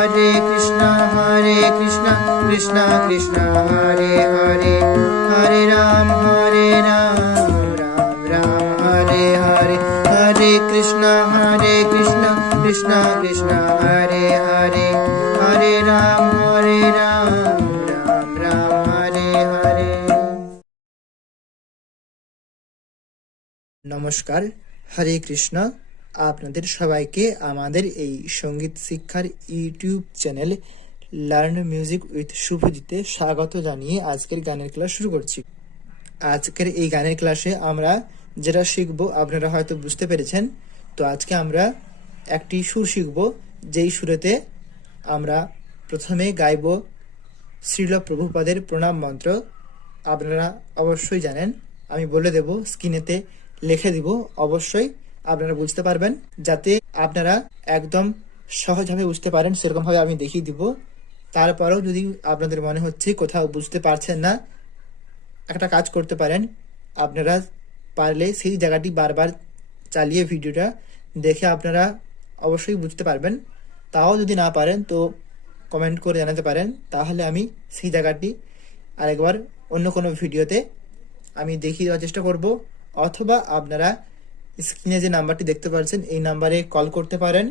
হরে কৃষ্ণ হরে কৃষ্ণ কৃষ্ণ কৃষ্ণ হরে হরে হরে রাম হরে রাম রাম রাম হরে হরে হরে কৃষ্ণ হরে কৃষ্ণ কৃষ্ণ কৃষ্ণ হরে হরে হরে রাম হরে রাম রাম রাম হরে হরে নমস্কার হরে কৃষ্ণ আপনাদের সবাইকে আমাদের এই সংগীত শিক্ষার YouTube channel learn music with শুভজিতে স্বাগত জানিয়ে আজকের গানের ক্লাস শুরু করছি। আজকের এই গানের ক্লাসে আমরা যেটা শিখব, আপনারা হয়তো বুঝতে পেরেছেন। তো আজকে আমরা একটি সুর শিখব, যেই সুরেতে আমরা প্রথমে গাইব শ্রীল প্রভুপাদের প্রণাম মন্ত্র। আপনারা অবশ্যই জানেন, আমি বলে দেব, স্ক্রিনেতে লিখে দিব, অবশ্যই আপনারা বুঝতে পারবেন যাতে আপনারা একদম সহজভাবে বুঝতে পারেন, সেরকমভাবে আমি দেখিয়ে দিব। তারপরেও যদি আপনাদের মনে হচ্ছে কোথাও বুঝতে পারছেন না, একটা কাজ করতে পারেন। আপনারা পারলে সেই জায়গাটি বারবার চালিয়ে ভিডিওটা দেখে আপনারা অবশ্যই বুঝতে পারবেন। তাও যদি না পারেন, তো কমেন্ট করে জানাতে পারেন। তাহলে আমি সেই জায়গাটি আরেকবার অন্য কোনো ভিডিওতে আমি দেখিয়ে দেওয়ার চেষ্টা করব। অথবা আপনারা স্ক্রিনে যে নাম্বারটি দেখতে পাচ্ছেন, এই নাম্বারে কল করতে পারেন।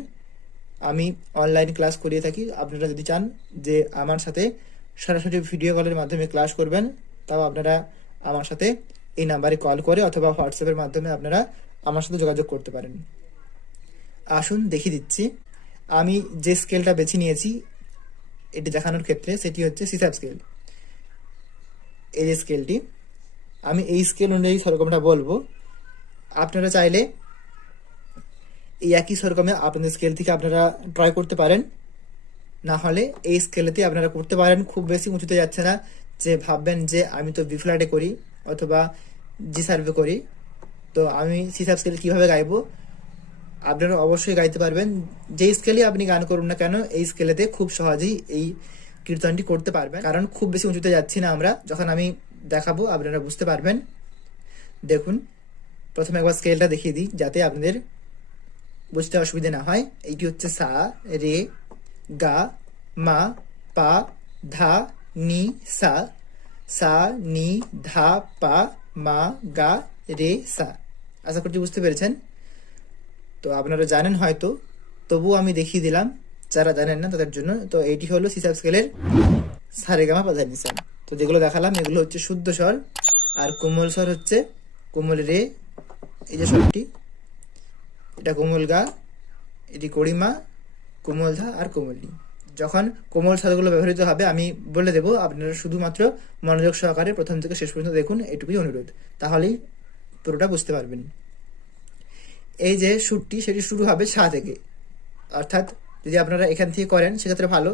আমি অনলাইন ক্লাস করিয়ে থাকি। আপনারা যদি চান যে আমার সাথে সরাসরি ভিডিও কলের মাধ্যমে ক্লাস করবেন, তাও আপনারা আমার সাথে এই নাম্বারে কল করে অথবা হোয়াটসঅ্যাপের মাধ্যমে আপনারা আমার সাথে যোগাযোগ করতে পারেন। আসুন দেখিয়ে দিচ্ছি। আমি যে স্কেলটা বেছে নিয়েছি, এটি দেখানোর ক্ষেত্রে সেটি হচ্ছে সিসাব স্কেল এই যে স্কেলটি আমি এই স্কেল অনুযায়ী সেরকমটা বলব। আপনারা চাইলে এই একই সেরকমে আপনাদের স্কেল থেকে আপনারা ট্রাই করতে পারেন। না হলে এই স্কেলেতে আপনারা করতে পারেন। খুব বেশি উঁচুতে যাচ্ছে না যে ভাববেন যে আমি তো বি ফ্ল্যাটে করি অথবা জি সার্ভে করি। তো আমি সি সাব স্কেল কীভাবে গাইবো? আপনারা অবশ্যই গাইতে পারবেন। যেই স্কেলে আপনি গান করুন না কেন, এই স্কেলেতে খুব সহজেই এই কীর্তনটি করতে পারবেন। কারণ খুব বেশি উঁচুতে যাচ্ছি না আমরা। যখন আমি দেখাবো, আপনারা বুঝতে পারবেন। দেখুন প্রথমে একবার স্কেলটা দেখিয়ে দিই, যাতে আপনাদের বুঝতে অসুবিধা না হয়। এইটি হচ্ছে সা, রে, গা, মা, পা, ধা, নি, সা। সা, নি, ধা, পা, মা, গা, রে, সা। আশা করছি বুঝতে পেরেছেন? তো আপনারা জানেন হয়তো, তবুও আমি দেখিয়ে দিলাম, যারা জানেন না তাদের জন্য। তো এইটি হলো সিসাব স্কেলের সারেগামা পাধানিসা তো যেগুলো দেখালাম, এগুলো হচ্ছে শুদ্ধ স্বর, আর কোমল স্বর হচ্ছে কোমল রে এই যে স্বরটি এটা কোমল গা, এটি করিমা, কোমল ধা আর কোমলি যখন কোমল স্বরগুলো ব্যবহৃত হবে, আমি বলে দেব আপনারা শুধুমাত্র মনোযোগ সহকারে প্রথম থেকে শেষ পর্যন্ত দেখুন, এটুকুই অনুরোধ। তাহলেই পুরোটা বুঝতে পারবেন। এই যে সুরটি, সেটি শুরু হবে সা থেকে। অর্থাৎ যদি আপনারা এখান থেকে করেন, সেক্ষেত্রে ভালো।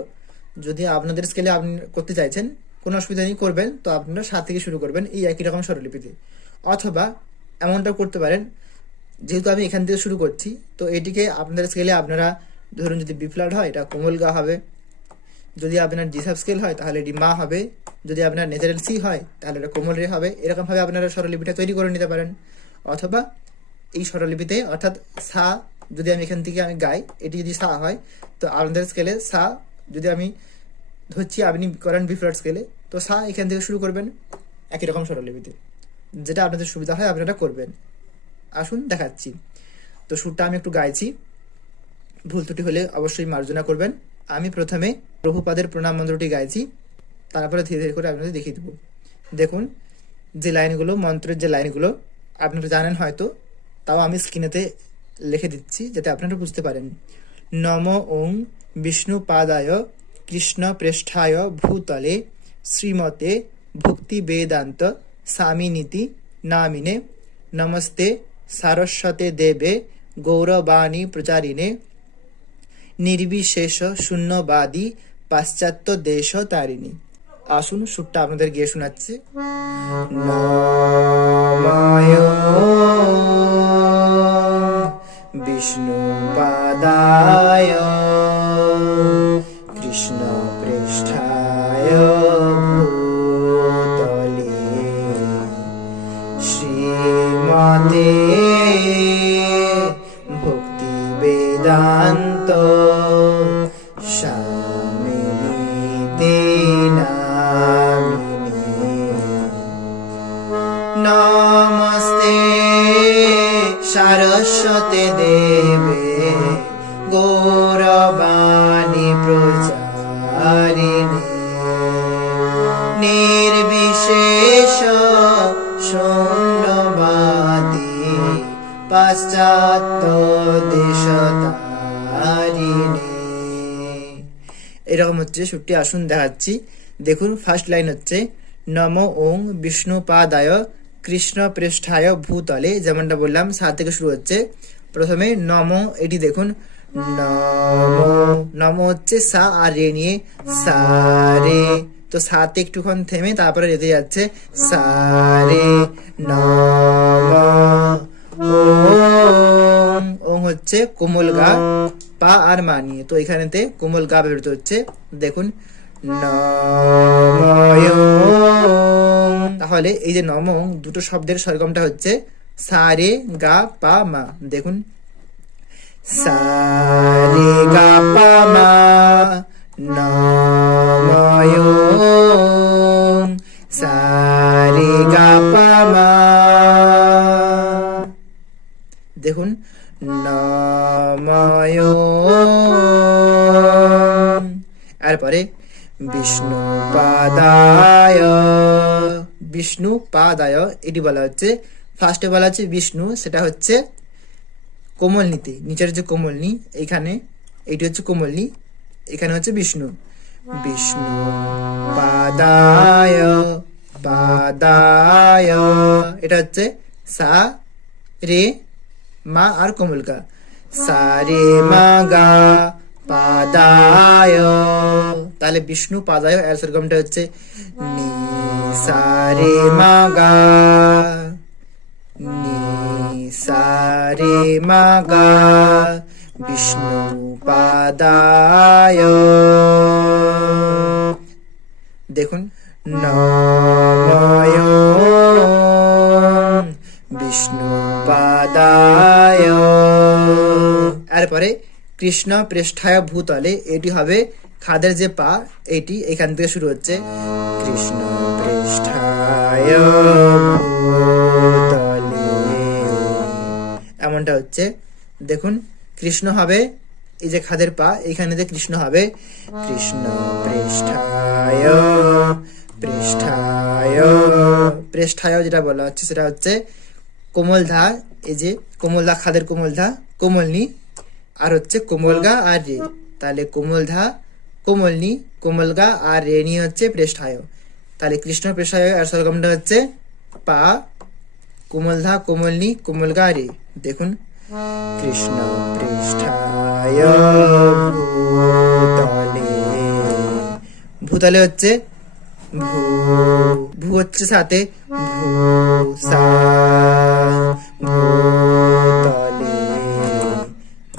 যদি আপনাদের স্কেলে আপনি করতে চাইছেন, কোনো অসুবিধা নেই, করবেন, তো আপনারা সা থেকে শুরু করবেন এই একই রকম স্বরলিপিতে। অথবা এমনটা করতে পারেন, যেহেতু আমি এখান থেকে শুরু করছি, তো এটিকে আপনাদের স্কেলে আপনারা ধরুন যদি বি ফ্ল্যাট হয়, এটা কোমল গা হবে। যদি আপনার ডিসাব স্কেল হয়, তাহলে এটি মা হবে। যদি আপনার ন্যাচারাল সি হয়, তাহলে এটা কোমল রে হবে। এরকমভাবে আপনারা স্বরলিপিটা তৈরি করে নিতে পারেন। অথবা এই স্বরলিপিতে, অর্থাৎ সা যদি আমি এখান থেকে আমি গাই, এটি যদি সা হয়, তো আপনাদের স্কেলে সা যদি আমি ধরছি, আপনি করেন বি ফ্ল্যাট স্কেলে তো সা এখান থেকে শুরু করবেন একই রকম স্বরলিপিতে। যেটা আপনাদের সুবিধা হয় আপনারা করবেন। আসুন, দেখাচ্ছি। তো সুরটা আমি একটু গাইছি। ভুল ত্রুটি হলে অবশ্যই মার্জনা করবেন। আমি প্রথমে প্রভুপাদের প্রণাম মন্ত্রটি গাইছি। তারপরে ধীরে ধীরে করে আপনাদের দেখিয়ে দেবো। দেখুন, যে লাইনগুলো, মন্ত্রের যে লাইনগুলো, আপনারা জানেন হয়তো, তাও আমি স্ক্রিনেতে লিখে দিচ্ছি, যাতে আপনারা বুঝতে পারেন। নম ওং বিষ্ণু পাদায় কৃষ্ণ পৃষ্ঠায় ভূতলে শ্রীমতে ভক্তি বেদান্ত স্বামিনীতি, নামিনে, নমস্তে, সারস্বতে দেবে, গৌরবাণী প্রচারিণে। নির্বিশেষ শূন্যবাদী পাশ্চাত্য দেশ তারিণী আসুন সুরটা আপনাদের গিয়ে শোনাচ্ছে। বিষ্ণু পাদায় শূন্যবাদী পাশ্চাত্য দেশতারিণী। এরকম হচ্ছে, সুরটি আসুন দেখাচ্ছি। দেখুন ফার্স্ট লাইন হচ্ছে, নম ওং বিষ্ণুপাদায় কৃষ্ণ পৃষ্ঠায় ভূতলে, যেমনটা বললাম সা থেকে শুরু হচ্ছে। প্রথমে নম, এটি দেখুন, নম নম হচ্ছে সা আর রে নিয়ে সা রে তো সাতে একটুক্ষণ থেমে তারপরে রেতে যাচ্ছে। সা, রে নম ওং ওং হচ্ছে কোমল গা, পা আর মা নিয়ে। তো এখানেতে কোমল গা ব্যবহৃত হচ্ছে। দেখুন। তাহলে এই যে নম, দুটো শব্দের সরগমটা হচ্ছে সা, রে, গা, পা, মা। দেখুন। সা, রে, গা, পা, মা। নময় সা রে গা পা মা দেখুন নময় এরপরে বিষ্ণু পাদায় বিষ্ণু পাদায় এটি বলা হচ্ছে ফার্স্টে বলা হচ্ছে বিষ্ণু, সেটা হচ্ছে কোমলনীতে নিচের যে কোমলনি এইখানে এইটি হচ্ছে কোমলনি এখানে হচ্ছে বিষ্ণু। বিষ্ণু পাদায় পাদায়। এটা হচ্ছে সা রে মা আর কমলকা। সা রে মা গা পাদায়। তাহলে বিষ্ণু পাদায় এর সরগমটা হচ্ছে নি সা রে মা গা। নি সা রে মা গা। বিষ্ণু পাদায়। দেখুন নময় বিষ্ণু পাদায়। এরপরে কৃষ্ণ পৃষ্ঠায় ভূতলে, এটি হবে খাদের যে পা, এটি এখান থেকে শুরু হচ্ছে কৃষ্ণ পৃষ্ঠায় ভূতলে। এমনটা হচ্ছে, দেখুন, কৃষ্ণ হবে এই যে খাদের পা এখানে যে কৃষ্ণ হবে। কৃষ্ণ পৃষ্ঠায় পৃষ্ঠায় পৃষ্ঠায় যেটা বলা হচ্ছে, সেটা হচ্ছে কোমল ধা, এই যে কোমল ধা, খাদের কোমল ধা, কোমলনি, আর হচ্ছে কোমলগা আর রে। তাহলে কোমল ধা, কোমলনি কোমলগা আর রে নিয়ে হচ্ছে পৃষ্ঠায়। তাহলে কৃষ্ণ পৃষ্ঠায় আর সরগমটা হচ্ছে পা, কোমল কোমলধা কোমলনি কোমলগা রে। দেখুন। কৃষ্ণ পৃষ্ঠায়। ভূতলে ভূতলে হচ্ছে ভূ ভূ হচ্ছে সাথে সা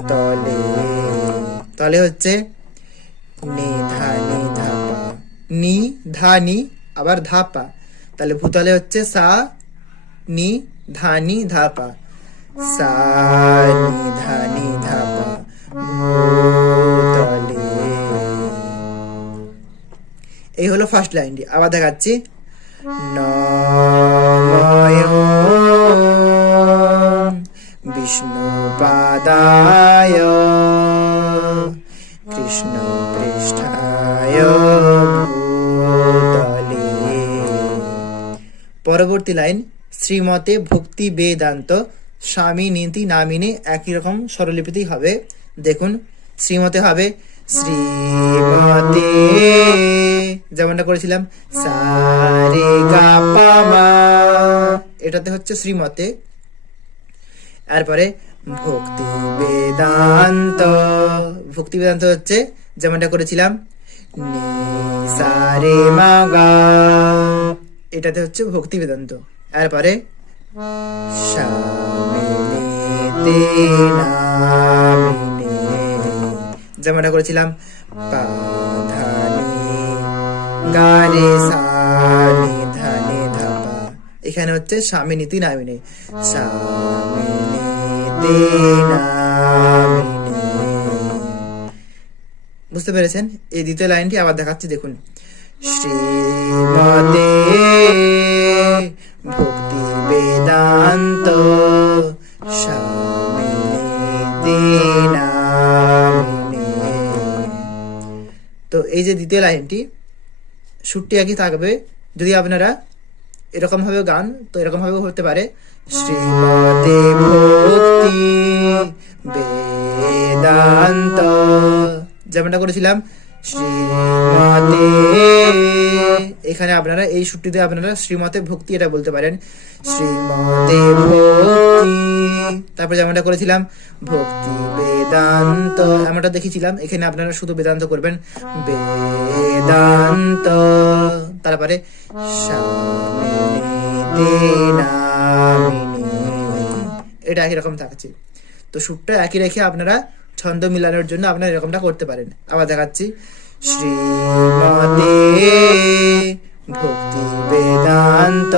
তলে তলে হচ্ছে নি ধা নি ধা, নি, আবার ধাপা, তাহলে ভূতলে হচ্ছে সা, নি, ধা, নি, ধাপা, সা, নি, ধা, নি, ধাপা। এই হলো ফার্স্ট লাইনটি আবার দেখাচ্ছি। বিষ্ণু পাদায় কৃষ্ণ পৃষ্ঠায় ভূতলে। পরবর্তী লাইন শ্রীমতে ভক্তি বেদান্ত স্বামী নীতি নামিনে একই রকম স্বরলিপিতেই হবে। দেখুন, শ্রীমতে হবে শ্রীমতে। যেমনটা করেছিলাম, সারে গা এটাতে হচ্ছে শ্রীমতে। এরপরে ভক্তি বেদান্ত। ভক্তি বেদান্ত হচ্ছে, যেমনটা করেছিলাম, নি সা রে মা গা। এটাতে হচ্ছে ভক্তি বেদান্ত। এরপরে স্বামিনীতে নামিনে যেমনটা করেছিলাম। এখানে হচ্ছে স্বামী নীতি নীতি। নামিনে বুঝতে পেরেছেন? এই দ্বিতীয় লাইনটি আবার দেখাচ্ছি, দেখুন। শ্রীমতে ভক্তি বেদান্ত এই যে দ্বিতীয় লাইনটি, সুরটি একই থাকবে। যদি আপনারা এরকম ভাবে গান, তো এরকম ভাবে হতে পারে। শ্রীমতে ভক্তি বেদান্ত। যেমনটা করেছিলাম, শ্রীমতে এখানে আপনারা এই সুরটিতে আপনারা শ্রীমতে ভক্তি এটা বলতে পারেন। শ্রীমতে ভক্তি তারপর যেমনটা করেছিলাম, ভক্তি বেদান্ত। এমনটা দেখেছিলাম, এখানে আপনারা শুধু বেদান্ত করবেন। বেদান্ত। তারপরে এটা একই রকম থাকছে তো সুরটা একই রেখে আপনারা ছন্দ মিলানোর জন্য আপনারা এরকমটা করতে পারেন। আবার দেখাচ্ছি শ্রীমতে ভক্তি বেদান্ত।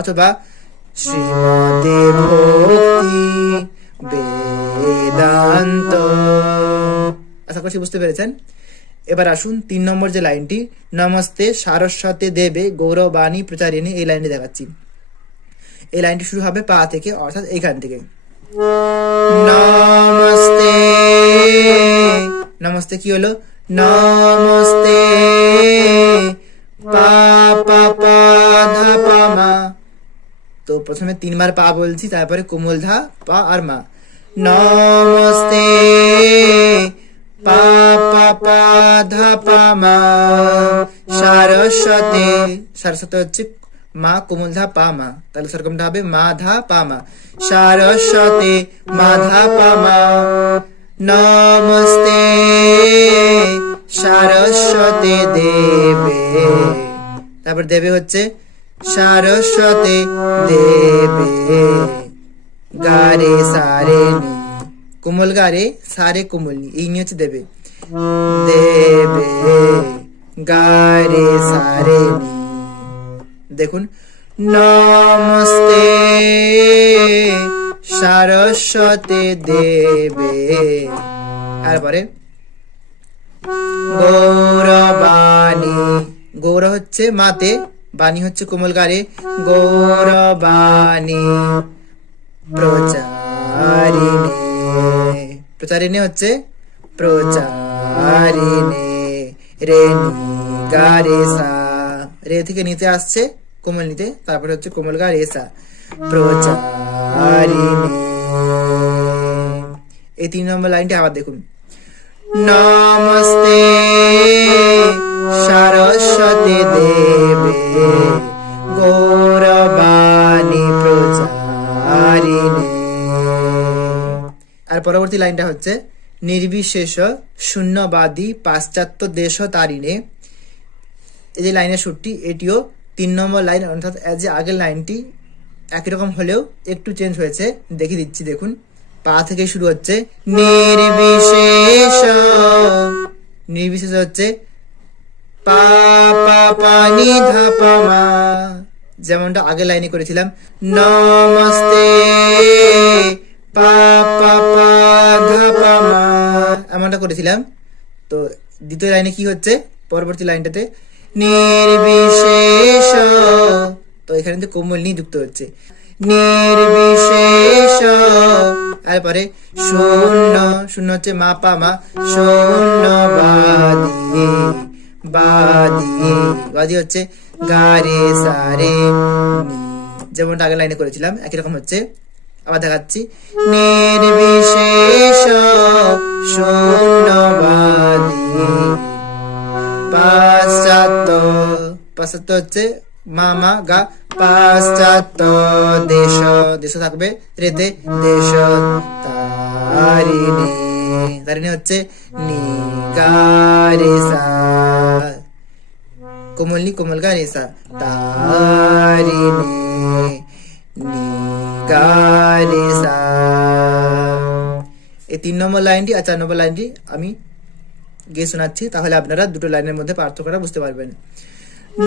অথবা শ্রীমতে ভক্তি বেদান্ত আশা করছি বুঝতে পেরেছেন? এবার আসুন তিন নম্বর যে লাইনটি, নমস্তে সারস্বতে দেবে গৌরবাণী প্রচারিণী এই লাইনটি দেখাচ্ছি। এই লাইনটি শুরু হবে পা থেকে, অর্থাৎ এইখান থেকে। নমস্তে নমস্তে কি হলো? নমস্তে পা তো প্রথমে তিনবার পা বলছি, তারপরে কোমল ধা, পা আর মা। নমস্তে। পা পা পা, ধা, পা, মা। সারস্বতে। সারস্বতে হচ্ছে মা, কোমল ধা, পা, মা। তাহলে হবে, মা ধা, পা, মা। সারস্বতে, মা ধা, পা, মা। নমস্তে। সারস্বতে দেবে। তারপর দেবে হচ্ছে সারস্বতে দেবে। গারে সারে নি। কোমল গারে সারে কোমল নি। এই নিয়ে হচ্ছে দেবে। দেবে। গারে সারে নি। দেখুন, নমস্তে সারস্বতে দেবে। তারপরে গৌরবাণী। গৌর হচ্ছে মাতে বাণী হচ্ছে কোমল গারে। গৌরবাণী প্রচারিণে। প্রচারিণে হচ্ছে প্রচারিণে। রে গা রে রে থেকে নিতে আসছে, কোমল নিতে, তারপরে হচ্ছে কোমল গা রে সা এই তিন নম্বর লাইনটি আবার দেখুন। নমস্তে লাইনটা হচ্ছে, নির্বিশেষ শূন্যবাদী পাশ্চাত্য দেশ তারিণে এই যে লাইনের সুরটি, এটিও তিন নম্বর লাইন, অর্থাৎ যে আগের লাইনটি, একই রকম হলেও একটু চেঞ্জ হয়েছে। দেখিয়ে দিচ্ছি, দেখুন। পা থেকে শুরু হচ্ছে, নির্বিশেষ নির্বিশেষ হচ্ছে যেমনটা আগের লাইনে করেছিলাম, নমস্তে, পা পা পা এমনটা করেছিলাম। তো দ্বিতীয় লাইনে কি হচ্ছে? পরবর্তী লাইনটাতে, নির্বিশেষ। তো এখানে কিন্তু কোমল নি যুক্ত হচ্ছে। নির্বিশেষ। তারপরে শূন্য শূন্য হচ্ছে মা, পা, মা। শূন্য বাদি বাদি বাদি হচ্ছে গারে সারে যেমনটা আগের লাইনে করেছিলাম, একই রকম হচ্ছে। আবার দেখাচ্ছি। নির্বিশেষ। পাশ্চাত্য হচ্ছে মামা গা পাশ্চাত্য দেশ দেশ থাকবে রেতে দেশ তারিণী। তারিণী হচ্ছে নিগারে সা কোমলনি কোমল গা রে সা তারিণী এই তিন নম্বর লাইনটি আর চার নম্বর লাইনটি আমি গিয়ে শোনাচ্ছি, তাহলে আপনারা দুটো লাইনের মধ্যে পার্থক্যটা বুঝতে পারবেন।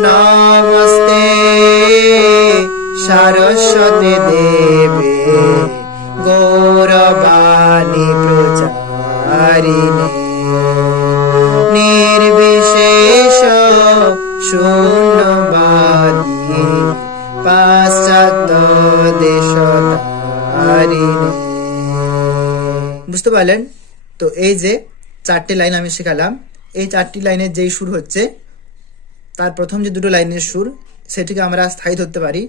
নমস্তে, সারস্বতী দেবে, গৌরবাণী প্রচারিণে। নির্বিশেষ শূন্যবাদী পাশ্চাত্য দেশ বুঝতে পারলেন? তো এই যে চারটে লাইন আমি শেখালাম, এই চারটি লাইনের যেই সুর হচ্ছে তার প্রথম যে দুটো লাইনের সুর, সেটিকে আমরা স্থায়ী ধরতে পারি।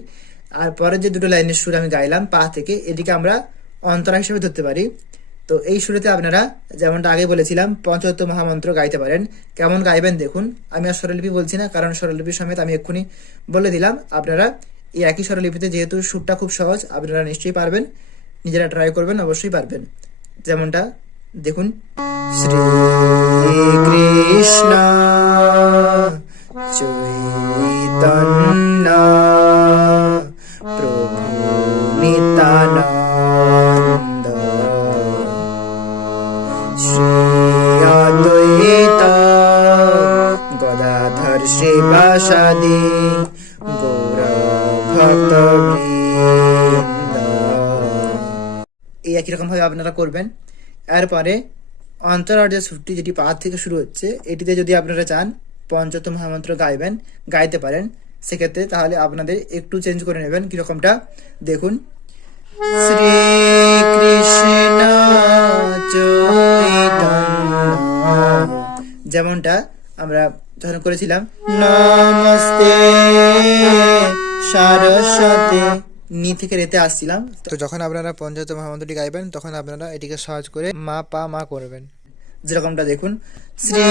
আর পরের যে দুটো লাইনের সুর আমি গাইলাম, পা থেকে, এটিকে আমরা অন্তরা হিসেবে ধরতে পারি। তো এই সুরেতে আপনারা যেমনটা আগে বলেছিলাম পঞ্চতত্ব মহামন্ত্র গাইতে পারেন। কেমন গাইবেন দেখুন। আমি আর স্বরলিপি বলছি না, কারণ স্বরলিপি সমেত আমি এক্ষুনি বলে দিলাম। আপনারা এই একই স্বরলিপিতে যেহেতু সুরটা খুব সহজ, আপনারা নিশ্চয়ই পারবেন। নিজেরা ট্রাই করবেন, অবশ্যই পারবেন। যেমনটা দেখুন, শ্রী কৃষ্ণ চৈতন্য প্রভু নিত্যানন্দ শ্রী অদ্বৈত গদাধর শিবাসাদি গৌর এই একই রকম ভাবে আপনারা করবেন। এরপরে অন্তরার যে সুরটি যেটি পা থেকে শুরু হচ্ছে, এটিতে যদি আপনারা চান পঞ্চতম মহামন্ত্র গাইবেন গাইতে পারেন সেক্ষেত্রে তাহলে আপনাদের একটু চেঞ্জ করে নেবেন কিরকমটা। দেখুন। শ্রী কৃষ্ণ যেমনটা আমরা যখন করেছিলাম। নমস্তে সরস্বতী। নি থেকে রেতে আসছিলাম। তো যখন আপনারা পঞ্চায়েত মহামন্ত্রটি গাইবেন তখন আপনারা এটিকে সহজ করে মা পা মা করবেন। যেরকমটা দেখুন। শ্রী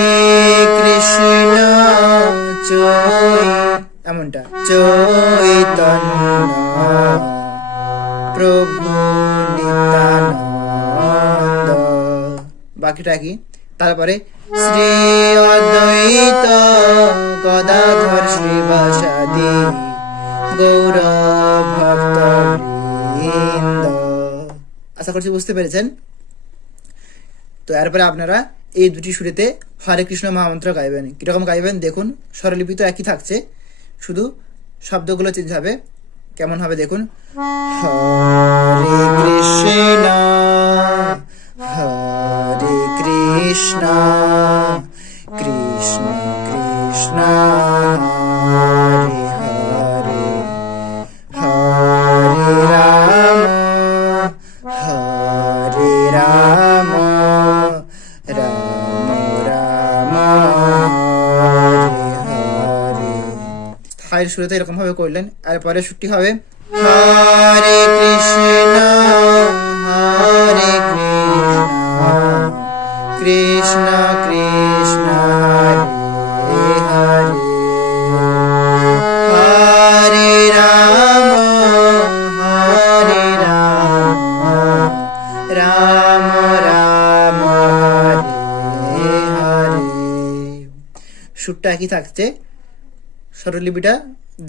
কৃষ্ণ চৈ এমনটা। চৈতন্য প্রভু নিত্যানন্দ। বাকিটা কি? তারপরে শ্রী অদ্বৈত গদাধর শ্রীবাসাদি গৌর ভক্ত আশা করছি বুঝতে পেরেছেন। তো এরপরে আপনারা এই দুটি সুরেতে হরে কৃষ্ণ মহামন্ত্র গাইবেন। কীরকম গাইবেন? দেখুন স্বরলিপি তো একই থাকছে। শুধু শব্দগুলো চেঞ্জ হবে। কেমন হবে দেখুন? হরে কৃষ্ণ হরে কৃষ্ণ কৃষ্ণ কৃষ্ণ। স্থায়ী শুরুতে এরকম ভাবে করলেন, আর পরে সুরটি হবে, হরে কৃষ্ণ হরে কৃষ্ণ কৃষ্ণ সুরটা একই থাকছে স্বরলিপিটা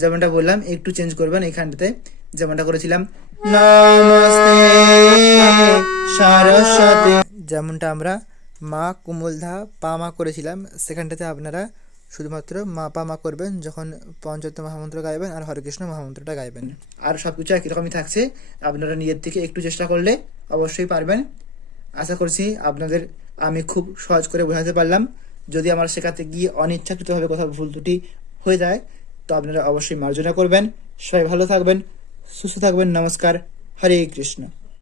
যেমনটা বললাম একটু চেঞ্জ করবেন এখানটাতে যেমনটা করেছিলাম। সরস্বতী। যেমনটা আমরা মা কুমুলধা পা মা করেছিলাম সেখানটাতে আপনারা শুধুমাত্র মা পা মা করবেন যখন পঞ্চত্ব মহামন্ত্র গাইবেন আর হরেকৃষ্ণ মহামন্ত্রটা গাইবেন। আর সবকিছু একই রকমই থাকছে। আপনারা নিজের থেকে একটু চেষ্টা করলে অবশ্যই পারবেন। আশা করছি আপনাদের আমি খুব সহজ করে বোঝাতে পারলাম। যদি আমার শেখাতে গিয়ে অনিচ্ছাকৃতভাবে কোথাও ভুল ত্রুটি হয়ে যায়, তো আপনারা অবশ্যই মার্জনা করবেন। সবাই ভালো থাকবেন, সুস্থ থাকবেন, নমস্কার, হরে কৃষ্ণ।